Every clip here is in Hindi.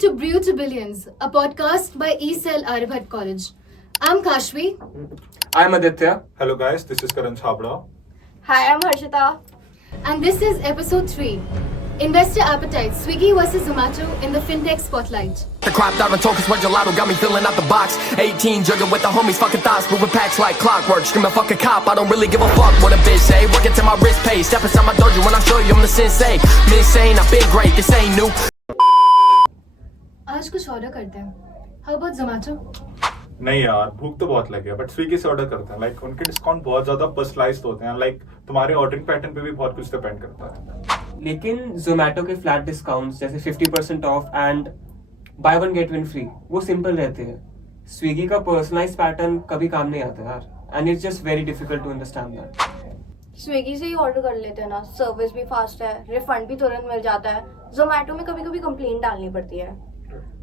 to Brew to Billions, a podcast by ECEL Aribhat College. I'm Kashvi. I'm Aditya. Hello guys, this is Karan Chhabra. Hi, I'm Harshita. And this is episode 3. Investor Appetite, Swiggy versus Zomato in the FinTech Spotlight. The crop diving tokens where gelato got me filling out the box. 18 jugging with the homies, fucking thoughts, moving packs like clockwork. Screaming fuck a cop, I don't really give a fuck what a bitch say. Working till my wrist pays, step inside my dojo when I show you I'm the sensei. Me insane, I've been great, this ain't new. आज कुछ ऑर्डर करते हैं. How about Zomato? नहीं यार, भूख तो बहुत लगी है, बट स्विगी से ऑर्डर करते हैं. लाइक उनके डिस्काउंट बहुत ज्यादा पर्सनलाइज्ड होते हैं. लाइक तुम्हारे ऑर्डरिंग पैटर्न पे भी बहुत कुछ डिपेंड करता है. लेकिन Zomato के फ्लैट डिस्काउंट्स जैसे 50% of and by one get one free वो सिंपल रहते हैं. स्विगी का पर्सनलाइज्ड पैटर्न कभी काम नहीं आता यार, and it's just very difficult to understand that. Swiggy से ही ऑर्डर कर लेते हैं ना, सर्विस भी फास्ट है, रिफंड भी तुरंत मिल जाता है. जोमेटो में कभी कभी कंप्लेंट डालनी पड़ती है.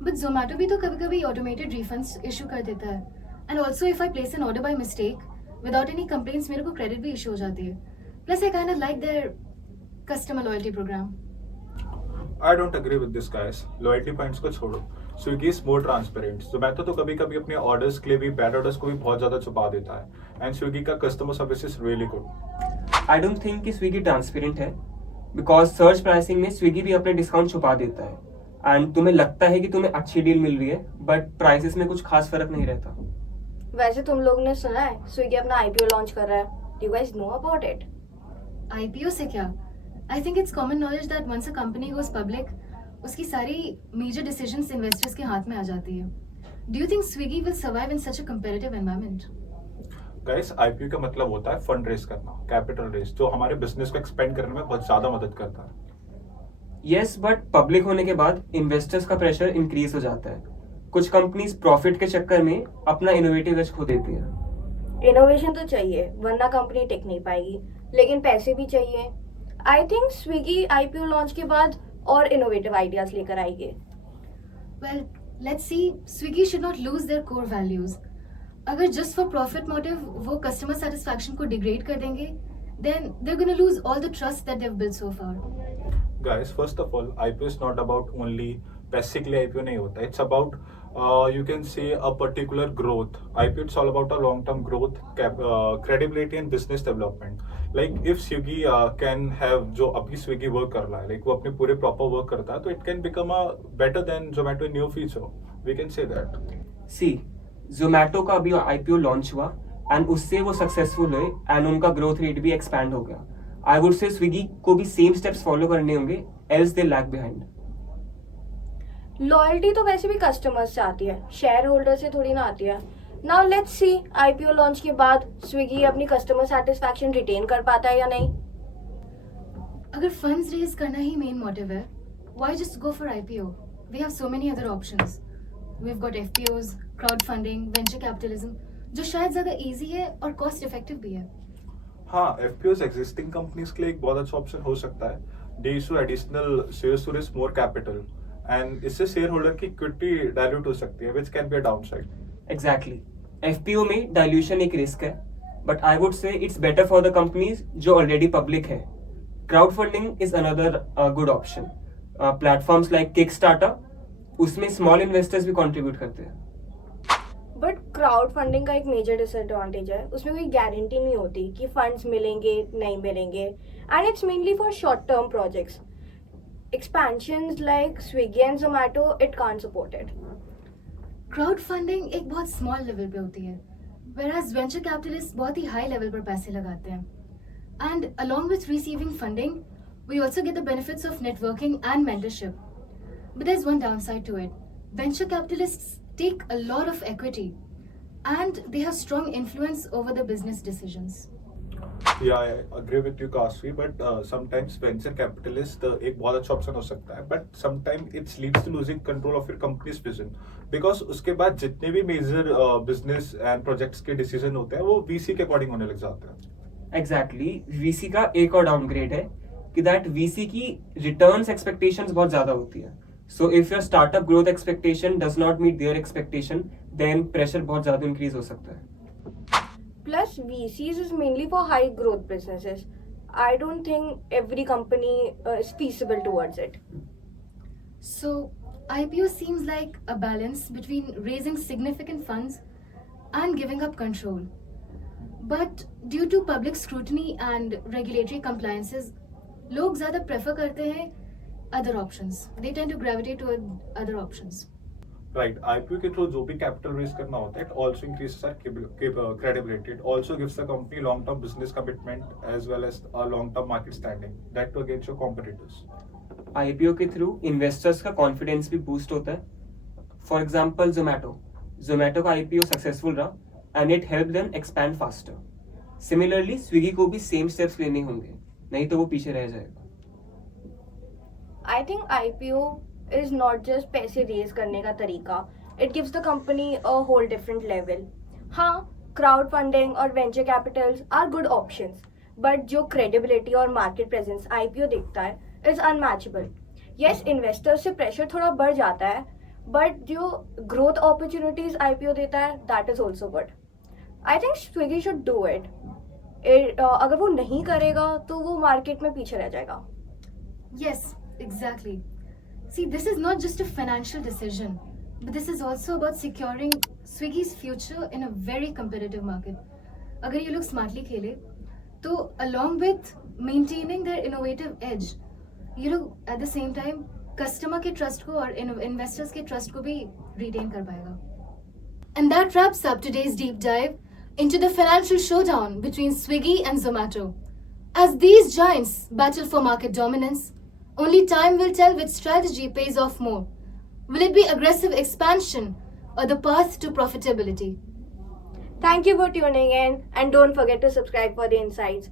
बट Zomato भी तो कभी-कभी ऑटोमेटेड रिफंड्स इशू कर देता है. And also if I place an order by mistake without any complaints मेरे को क्रेडिट भी इशू हो जाती है. Plus I kind of like their customer loyalty programme. I don't agree with this guys. Loyalty points को छोड़ो, Swiggy is more transparent. Zomato तो कभी कभी अपने ऑर्डर्स के लिए भी बैड ऑर्डर्स को भी बहुत ज्यादा छुपा देता है. एंड स्विगी का customer service is really good. I don't think कि स्विगी ट्रांसपेरेंट है, बिकॉज सर्च प्राइसिंग में स्विगी भी अपने डिस्काउंट छुपा देता है. एंड तुम्हें लगता है कि तुम्हें अच्छी डील मिल रही है, बट प्राइसेस में कुछ खास फर्क नहीं रहता. वैसे तुम लोग ने सुना है स्विगी अपना आईपीओ लॉन्च कर रहा है. Do you guys know about it? IPO से क्या? I think it's common knowledge that once a company goes public उसकी सारी मेजर डिसीजंस इन्वेस्टर्स के हाथ में आ जाती है. Do you think Swiggy will survive in such a comparative environment? Guys, IPO का मतलब होता है फंड रेज करना, कैपिटल रेज, जो हमारे बिजनेस को एक्सपेंड करने में बहुत ज्यादा मदद करता है. यस, बट पब्लिक होने के बाद इन्वेस्टर्स का प्रेशर इंक्रीज हो जाता है. कुछ कंपनीज प्रॉफिट के चक्कर में अपना इनोवेटिव एज खो देती है. इनोवेशन तो चाहिए वरना कंपनी टिक नहीं पाएगी, लेकिन पैसे भी चाहिए. I think Swiggy IPO launch के बाद और इनोवेटिव आइडियाज लेकर आएगी. Well, let's see. Swiggy should not lose their core values. अगर just for profit motive वो customer satisfaction को degrade कर देंगे, then they're gonna lose all the trust that they've built so far. Guys, first of all, IPO is not about only पैसे के लिए IPO नहीं होता. It's about you can say a particular growth. IPO it's all about a long-term growth, credibility and business development. Like if Swiggy can have जो अभी Swiggy work कर रहा है, like वो अपने पूरे proper work करता है, तो it can become a better than Zomato in near future. We can say that. C Zomato का अभी आईपीओ लॉन्च हुआ एंड उससे वो सक्सेसफुल हुए एंड उनका ग्रोथ रेट भी एक्सपैंड हो गया. आई वुड से स्विगी को भी सेम स्टेप्स फॉलो करने होंगे, else they lag behind. Loyalty तो वैसे भी कस्टमर्स से आती है, शेयर होल्डर से थोड़ी ना आती है. Now let's see IPO launch के बाद स्विगी अपनी कस्टमर सेटिस्फैक्शन रिटेन कर पाता है या नहीं. अगर funds raise करना ही main motive है, why just go for IPO? We have so many other options. We've got FPOs, crowdfunding, venture capitalism, जो शायद ज़्यादा easy है और cost effective भी है. हाँ, FPOs existing companies के लिए एक बहुत अच्छा ऑप्शन हो सकता है. They issue additional shares to raise more capital. And इससे शेयर होल्डर की इक्विटी डाइल्यूट हो सकती है, which can be a downside. Exactly. FPO में डाइल्यूशन एक रिस्क है, but I would say it's better for the companies जो ऑलरेडी पब्लिक है. Crowd funding is another good option. Platforms like Kickstarter, उसमें स्मॉल इन्वेस्टर्स भी कंट्रीब्यूट करते हैं. बट क्राउड फंडिंग का एक मेजर डिसएडवांटेज है, उसमें कोई गारंटी नहीं होती कि फंड्स मिलेंगे नहीं मिलेंगे. And it's mainly for short term projects. Expansions like Swiggy and Zomato, it can't support it. Crowdfunding एक बहुत small level पे होती है, whereas venture capitalists बहुत ही high level पर पैसे लगाते हैं. And along with receiving funding, we also get the benefits of networking and mentorship. But there's one downside to it. Venture capitalists take a lot of equity, and they have strong influence over the business decisions. Yeah, I agree with you, Kashvi, but sometimes venture capitalist एक बहुत अच्छा ऑप्शन हो सकता है, but sometimes it leads to losing control of your company's vision, because उसके बाद जितने भी मेजर बिजनेस एंड प्रोजेक्ट्स के डिसीजन होते हैं वो वीसी के अकॉर्डिंग होने लग जाते हैं. एग्जैक्टली. वीसी का एक और डाउनग्रेड है कि दैट वीसी की रिटर्न्स एक्सपेक्टेशंस बहुत ज्यादा होती है. So if your startup growth expectation does not meet their expectation, then pressure बहुत ज्यादा इंक्रीज हो सकता है. Plus, VCs is mainly for high growth businesses. I don't think every company is feasible towards it. So IPO seems like a balance between raising significant funds and giving up control. But due to public scrutiny and regulatory compliances, लोग ज़्यादा prefer करते हैं other options. They tend to gravitate toward other options. Right. IPO के through जो भी capital raise करना होता है, it also increases our credibility. It also gives the company long-term business commitment as well as a long-term market standing. That too against your competitors. IPO के थ्रू इन्वेस्टर्स का कॉन्फिडेंस भी बूस्ट होता है. फॉर एग्जाम्पल जोमेटो का आईपीओ सक्सेसफुल रहा and it help them expand faster. Similarly Swiggy को भी सेम स्टेप्स लेने होंगे, नहीं तो वो पीछे रह जाएगा. I think IPO is not just पैसे रेज करने का तरीका. It gives the company a whole different level. हाँ, crowdfunding और venture capitals are good options, but जो credibility और market presence IPO देखता है is unmatchable. Yes, investors से pressure थोड़ा बढ़ जाता है, but जो growth opportunities IPO देता है, that is also good. I think Swiggy should do it. अगर वो नहीं करेगा तो वो market में पीछे रह जाएगा. Yes, exactly. See, this is not just a financial decision, but this is also about securing Swiggy's future in a very competitive market. अगर ये लोग smartly खेले, तो along with maintaining their innovative edge, ये लोग at the same time customer के trust को और investors के trust को भी retain कर पाएगा. And that wraps up today's deep dive into the financial showdown between Swiggy and Zomato. As these giants battle for market dominance, only time will tell which strategy pays off more. Will it be aggressive expansion or the path to profitability? Thank you for tuning in, and don't forget to subscribe for the insights.